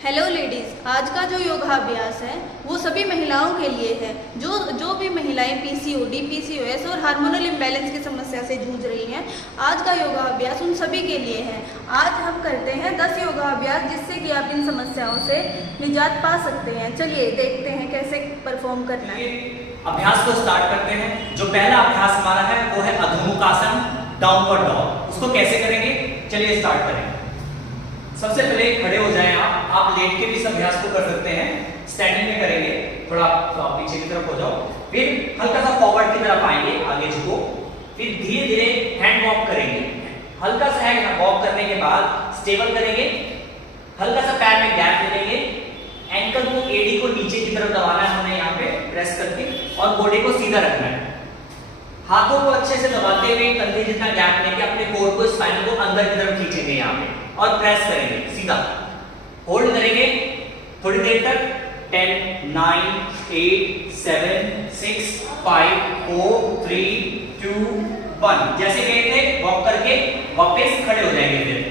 Hello ladies, आज का जो योगाभ्यास है वो सभी महिलाओं के लिए है जो भी महिलाएं पीसीओडी, पीसीओएस और हार्मोनल इम्बैलेंस की समस्या से जूझ रही हैं। आज का योगाभ्यास उन सभी के लिए है। आज हम करते हैं 10 योगाभ्यास जिससे कि आप इन समस्याओं से निजात पा सकते हैं। चलिए देखते हैं कैसे परफॉर्म करना है। अभ्यास को स्टार्ट करते हैं। जो पहला अभ्यास हमारा है वो है अधोमुखासन, डाउनवर्ड डॉग। उसको कैसे करेंगे, चलिए स्टार्ट करें। सबसे पहले खड़े हो जाएं आप लेट के भी इस अभ्यास को कर सकते हैं। स्टैंडिंग में करेंगे, थोड़ा आप पीछे की तरफ हो जाओ, फिर हल्का सा फॉरवर्ड की तरफ आएंगे, आगे झुको, फिर धीरे धीरे हैंड वॉक करेंगे। हल्का सा हैंड वॉक करने के बाद स्टेबल करेंगे, हल्का सा पैर में गैप दे देंगे, एंकल को, एडी को नीचे की तरफ दबाना है हमें यहाँ पे प्रेस करके, और बॉडी को सीधा रखना है। हाथों को अच्छे से दबाते हुए कंधे जितना गैप लेके अपने कोर को, स्पाइन को अंदर की तरफ खींचेंगे यहाँ पे और प्रेस करेंगे सीधा। होल्ड करेंगे थोड़ी देर तक। 10, 9, 8, 7, 6, 5, 4, 3, 2, 1। जैसे गए थे वॉक करके वापस खड़े हो जाएंगे धीरे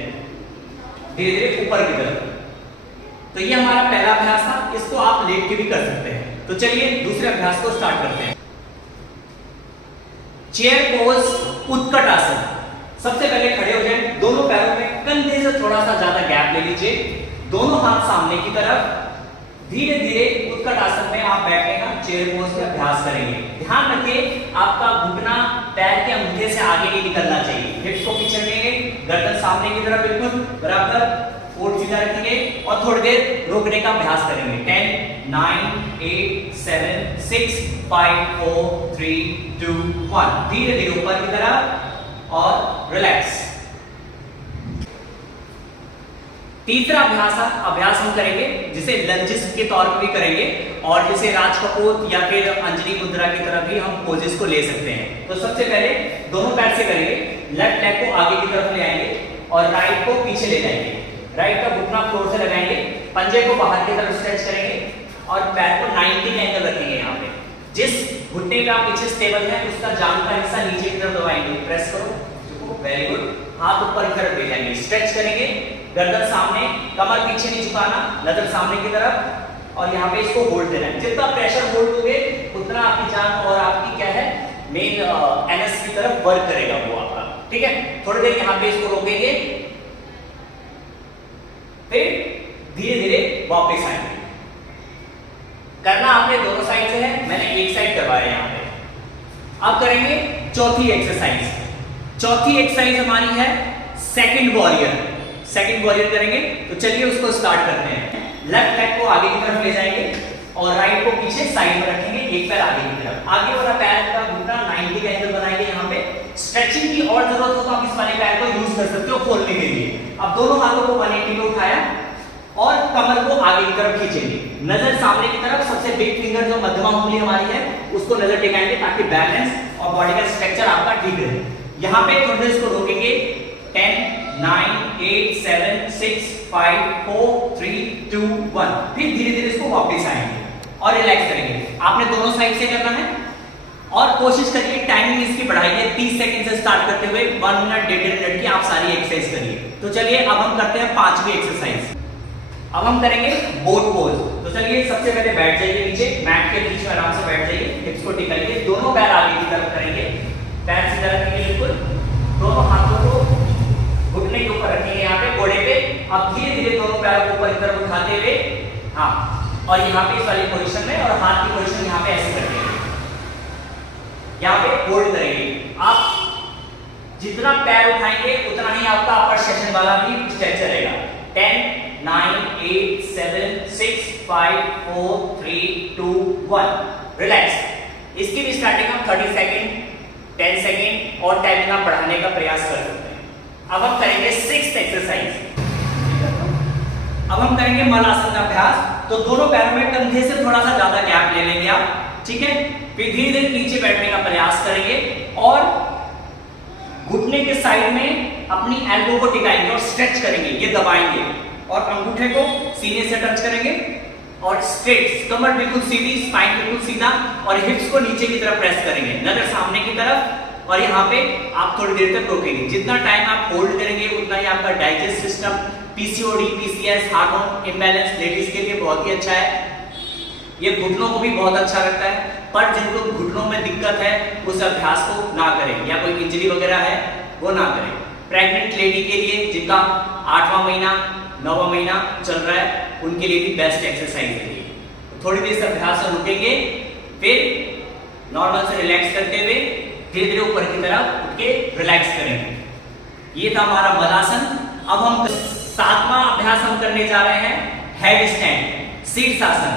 धीरे ऊपर की तरफ। तो ये हमारा पहला अभ्यास था। इसको आप लेट के भी कर सकते हैं। तो चलिए दूसरे अभ्यास को स्टार्ट करते हैं। चेयर पोज, उत्कट आसन। सबसे पहले खड़े हो जाएं, दोनों पैरों में कंधे से थोड़ा सा ज्यादा गैप ले लीजिए, दोनों हाथ सामने की तरफ। धीरे धीरे उत्कट आसन में आप बैठने का चेयर पोज में अभ्यास करेंगे। ध्यान रखिए आपका घुटना पैर के अंगूठे से आगे नहीं निकलना चाहिए। हिप्स को पीछे रखेंगे, गर्दन सामने की तरफ बिल्कुल बराबर, फोट सीधा रखेंगे और थोड़ी देर रोकने का अभ्यास करेंगे। 10, 9, 8, 7, 6, 5, 4, 3, 2, 1। धीरे धीरे ऊपर की तरफ और रिलैक्स। तीसरा अभ्यास हम करेंगे जिसे लंजेस के तौर पर भी करेंगे, और जिसे राज कपूर या फिर अंजलि मुद्रा की तरह भी हम पोजेस को ले सकते हैं। तो सबसे पहले दोनों पैर से करेंगे, लेफ्ट लेग को आगे की तरफ ले आएंगे और राइट को पीछे ले जाएंगे। राइट का घुटना फ्लोर से लगाएंगे, पंजे को बाहर की तरफ स्ट्रेच करेंगे और पैर को 90 का एंगल रखेंगे। यहाँ पे जिस घुटने पे आप पीछे स्टेबल है उसका जांघ का हिस्सा नीचे की तरफ दबाएंगे, प्रेस करो, वेरी गुड। हाथ ऊपर की तरफ ले जाएंगे, स्ट्रेच करेंगे, गर्दन सामने, कमर पीछे नहीं झुकाना, नजर सामने की तरफ, और यहाँ पे इसको होल्ड देना है। जितना प्रेशर होल्ड दोगे उतना आपकी जांघ और आपकी क्या है मेन एनएस की तरफ वर्क करेगा वो आपका। ठीक है, थोड़ी देर यहाँ पे इसको रोकेंगे, फिर धीरे धीरे वापस आएंगे। करना आपने दोनों साइड से है, मैंने एक साइड करवाया यहाँ पे। अब करेंगे चौथी एक्सरसाइज। चौथी एक्सरसाइज हमारी है सेकंड वॉरियर। सेकंड वॉरियर करेंगे, तो चलिए उसको स्टार्ट करते हैं। लेफ्ट लेग को आगे की तरफ ले जाएंगे और राइट को पीछे साइड में रखेंगे, एक पैर आगे की तरफ। आगे वाला पैर का घुटना 90 का एंगल बनाएंगे। यहाँ पे स्ट्रेचिंग की और जरूरत हो तो आप इस वाले पैर को यूज कर सकते हो खोलने के लिए। अब दोनों हाथों को 180 पे उठाया और कमर को आगे की तरफ खींचेंगे, नजर सामने की तरफ। सबसे बिग फिंगर जो मध्यमा उंगली हमारी है उसको नजर टिकाएंगे ताकि बैलेंस और बॉडी का स्ट्रक्चर आपका ठीक रहे। यहाँ पे थोड़ी देर इसको रोकेंगे। 10, 9, 8, 7, 6, 5, 4, 3, 2, 1। फिर धीरे धीरे इसको वापस आएंगे और रिलैक्स करेंगे। आपने दोनों साइड से करना है और कोशिश करिए टाइमिंग इसकी बढ़ाइए। 30 सेकंड से स्टार्ट करते हुए 1 मिनट 1.5 मिनट की आप सारी एक्सरसाइज करिए। तो चलिए अब हम करते हैं पांचवी एक्सरसाइज। अब हम करेंगे बोट पोज। तो चलिए सबसे पहले बैठ जाइए नीचे, मैट के बीच में आराम से बैठ जाइए, हिप्स को टिकाइए, दोनों पैर आगे की तरफ करेंगे, पैर सीधा रखेंगे बिल्कुल, दोनों हाथों को घुटने के ऊपर रखेंगे यहाँ पे घोड़े पे। अब धीरे धीरे दोनों पैरों को ऊपर की तरफ उठाते हुए, हाँ, और यहाँ पे इस वाली पोजीशन में, और हाथ की पोजीशन यहाँ पे ऐसे करके यहाँ पे होल्ड करेंगे। आप जितना पैर उठाएंगे उतना ही आपका अपर सेशन वाला भी स्ट्रेच चलेगा। 10, 9, 8, 7, 6, 5, 4, 3, 2, 1। रिलैक्स। इसकी भी स्टार्टिंग हम 30 सेकंड, 10 सेकंड और टाइमिंग हम बढ़ाने का प्रयास कर सकते हैं। अब हम करेंगे 6th एक्सरसाइज। अब हम करेंगे मलासन का अभ्यास। तो दोनों पैरों में कंधे से थोड़ा सा ज्यादा गैप ले लेंगे आप, ठीक है। फिर धीरे धीरे नीचे बैठने का प्रयास करेंगे और घुटने के साइड में अपनी एल्बो को टिकाएंगे और स्ट्रेच करेंगे, ये दबाएंगे और अंगूठे को सीने से टच करेंगे और स्ट्रेट, कमर बिल्कुल सीधी, स्पाइन बिल्कुल सीधा, और हिप्स को नीचे की तरफ प्रेस करेंगे, नजर सामने की तरफ। और यहाँ पे आप थोड़ी देर तक रोकेंगे। जितना टाइम आप होल्ड करेंगे उतना ही आपका digest system, PCOD, PCS, hormone imbalance ladies के लिए बहुत ही अच्छा है। ये घुटनों को भी बहुत अच्छा रखता है, पर जिनको घुटनों में दिक्कत है उस अभ्यास को ना करें, या कोई इंजरी वगैरह है वो ना करें। प्रेग्नेंट लेडी के लिए जिनका 8वां महीना 9वां महीना चल रहा है उनके लिए भी बेस्ट एक्सरसाइज है ये। थोड़ी देर से अभ्यास से रुकेंगे, फिर नॉर्मल से रिलैक्स करते हुए धीरे धीरे ऊपर की तरफ उठ के रिलैक्स करेंगे। ये था हमारा मलासन। अब हम 7वां अभ्यास हम करने जा रहे हैं हेड स्टैंड, शीर्षासन।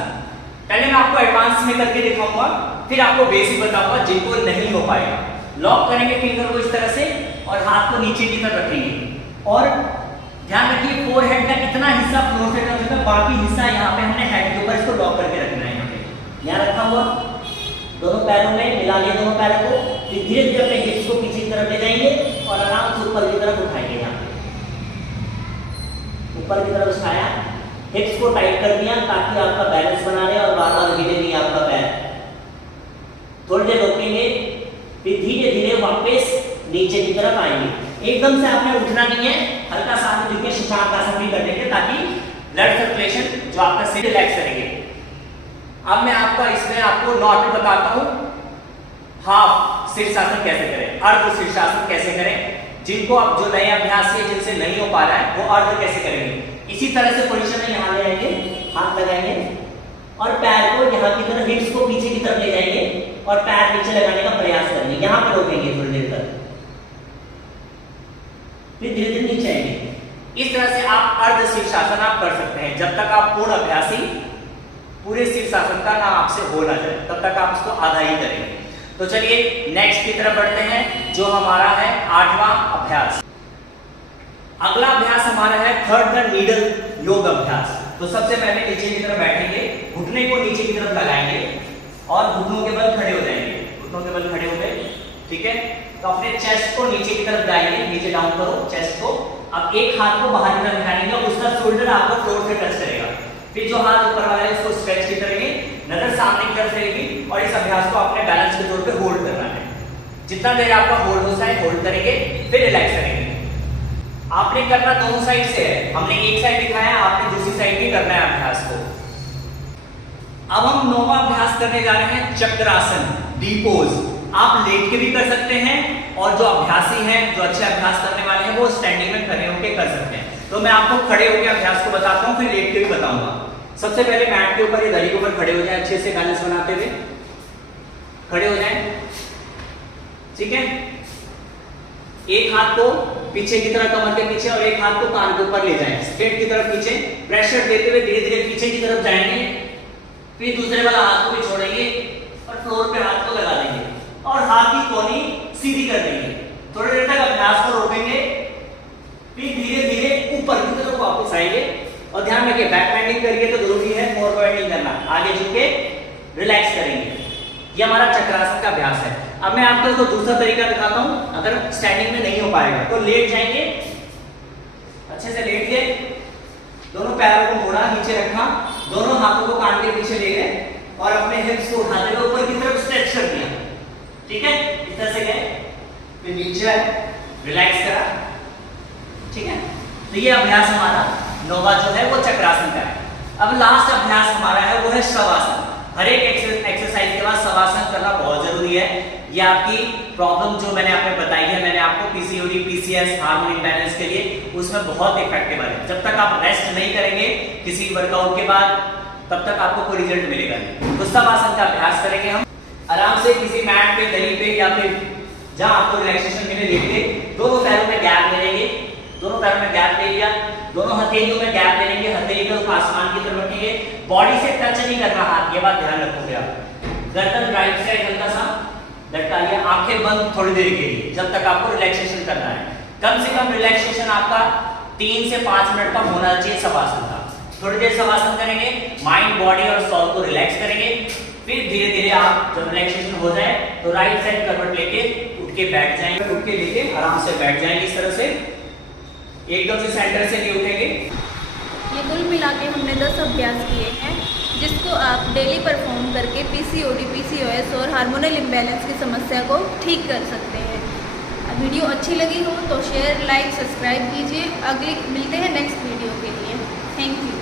पहले मैं आपको एडवांस में करके दिखाऊंगा, फिर आपको बेसिक बताऊंगा जिनको नहीं हो पाएगा। लॉक करेंगे फिंगर को इस तरह से और हाथ को नीचे की तरफ रखेंगे और ध्यान रखिए फोरहेड का इतना हिस्सा फ्लोर से टच होगा, बाकी हिस्सा यहाँ पे हमने हेड के ऊपर इसको लॉक करके रखना है। यहाँ रखा हुआ दोनों पैरों में मिला लिया दोनों पैरों को, फिर धीरे धीरे अपने हिप्स को पीछे की तरफ ले जाएंगे और आराम से ऊपर की तरफ उठाएंगे। यहाँ पे ऊपर की तरफ उठाया, हिप्स को टाइट कर दिया ताकि आपका बैलेंस बना रहे और बार बार हिले नहीं आपका पैर। थोड़ी देर रोकेंगे, फिर धीरे धीरे वापस नीचे की तरफ आएंगे। एकदम से आपने उठना नहीं है, हल्का सा हाथ झुके शशांकासन भी कर देंगे ताकि ब्लड सर्कुलेशन जो आपका सिर रिलैक्स करेंगे। अब मैं आपका इसमें आपको नॉट बताता हूं हाफ शीर्षासन कैसे करें, अर्ध शीर्षासन कैसे करें। जिनको अब जो नए अभ्यास है जिनसे नहीं हो पा रहा है वो अर्ध कैसे करेंगे। इसी तरह से पोजीशन में यहां ले आएंगे, हाथ लगाएंगे और पैर को यहां की तरफ, हिप्स को पीछे की तरफ ले जाएंगे और पैर नीचे लगाने का प्रयास करेंगे। यहां पर रोकेंगे थोड़ी देर तक, फिर धीरे धीरे नीचे आएंगे। इस तरह से आप अर्ध शीर्षासन आप कर सकते हैं जब तक आप पूर्ण अभ्यासी पूरे शीर्षासन का ना आपसे हो ना जाए, तब तक आप इसको आधा ही करेंगे। तो चलिए नेक्स्ट की तरफ बढ़ते हैं जो हमारा है 8वां अभ्यास। अगला अभ्यास हमारा है थर्ड द नीडल योग अभ्यास। तो सबसे पहले नीचे की तरफ बैठेंगे, घुटने को नीचे की तरफ लगाएंगे और घुटनों के बल खड़े हो जाएंगे। घुटनों के बल खड़े हो गए, ठीक है। तो अपने चेस्ट को नीचे की तरफ लाएंगे, नीचे डाउन करो चेस्ट को। अब एक हाथ को बाहर की तरफ निकालेंगे, उसका शोल्डर आपको फ्लोर से टच करेगा। फिर जो हाथ ऊपर वाला है उसको स्ट्रेच की करेंगे, नजर सामने की तरफ रहेगी और इस अभ्यास को अपने बैलेंस के तौर पे होल्ड करना है। जितना देर आपका होल्ड हो जाए होल्ड करेंगे, फिर रिलैक्स करेंगे। आपने करना दोनों साइड से है, हमने एक साइड दिखाया, आपने दूसरी साइड भी करना है अभ्यास को। अब हम 9वां अभ्यास करने जा रहे हैं चक्रासन, डीपोज। आप लेट के भी कर सकते हैं और जो अभ्यासी हैं, जो अच्छे अभ्यास करने वाले हैं, वो स्टैंडिंग में खड़े होकर कर सकते हैं। तो मैं आपको खड़े होकर अभ्यास को बताता हूं, फिर लेट के भी बताऊंगा। सबसे पहले मैट के ऊपर या दरी के ऊपर खड़े हो जाएं, अच्छे से बैलेंस बनाते हुए खड़े हो जाएं, ठीक है। एक हाथ को पीछे की तरफ कमर के पीछे और एक हाथ को कान के ऊपर ले जाएं, स्ट्रेट की तरफ पीछे प्रेशर देते हुए धीरे धीरे पीछे की तरफ जाएंगे। फिर दूसरे वाला हाथ को भी छोड़ेंगे और फ्लोर पे हाथ को लगा देंगे और हाथ की कोहनी सीधी कर देंगे। थोड़ी देर तक अभ्यास को रोकेंगे, फिर धीरे धीरे ऊपर की तरफ वापस आएंगे। और ध्यान रखिए बैक बेंडिंग करिए तो जरूरी है फॉरवर्ड नहीं करना, आगे झुक के रिलैक्स करेंगे। ये हमारा चक्रासन का अभ्यास है। अब मैं आपको इसको दूसरा तरीका दिखाता हूं, अगर स्टैंडिंग में नहीं हो पाएगा तो लेट जाएंगे, अच्छे से लेट गए, दोनों पैरों को मोड़ा, नीचे रखा, दोनों हाथों को कान के पीछे ले गए और अपने हिप्स को उठाते हुए ऊपर की तरफ स्ट्रेच कर दिया, ठीक है। इस तरह से गए, फिर नीचे रिलैक्स करा, ठीक है। तो ये अभ्यास हमारा 9वां जो है वो चक्रासन का है। अब लास्ट अभ्यास हमारा है वो है शवासन। हर एक एक्सरसाइज के बाद शवासन करना बहुत जरूरी है। ये आपकी प्रॉब्लम जो मैंने आपको बताई है, मैंने आपको पीसीओडी, पीसीएस, हार्मोन इम्बैलेंस के लिए, उसमें बहुत इफेक्टिव है। जब तक आप रेस्ट नहीं करेंगे किसी वर्कआउट के बाद, तब तक आपको कोई रिजल्ट मिलेगा नहीं। तो शवासन का अभ्यास करेंगे हम आराम से किसी मैट पे, दरी पे या फिर जहां आपको रिलैक्सेशन मिले लेके, दोनों पैरों में गैप ले लेंगे, दोनों पैरों में गैप ले लिया, दोनों हथेलियों में गैप ले लेंगे, हथेली को आसमान की तरफ रखेंगे, बॉडी से टच नहीं करना हाथ, ये बात ध्यान रखोगे आप। गर्दन राइट साइड हल्का सा लटका लिया, आंखें बंद थोड़ी देर के लिए, जब तक आपको रिलैक्सेशन करना है। कम से कम रिलैक्सेशन आपका 3 से 5 मिनट का होना चाहिए शवासन का। थोड़ी देर शवासन करेंगे, माइंड, बॉडी और सोल को रिलैक्स करेंगे। फिर धीरे धीरे आप जब रिलैक्सेशन हो जाए तो राइट साइड करवट लेके उठ के बैठ जाएंगे, उठ के लेके आराम से बैठ जाएंगे इस तरह से, एकदम से सेंटर से नहीं उठेंगे। ये कुल मिला के हमने 10 अभ्यास किए हैं, जिसको आप डेली परफॉर्म करके पीसीओडी, पीसीओएस और हार्मोनल इम्बैलेंस की समस्या को ठीक कर सकते हैं। वीडियो अच्छी लगी हो तो शेयर, लाइक, सब्सक्राइब कीजिए। अगले मिलते हैं नेक्स्ट वीडियो के लिए। Thank you.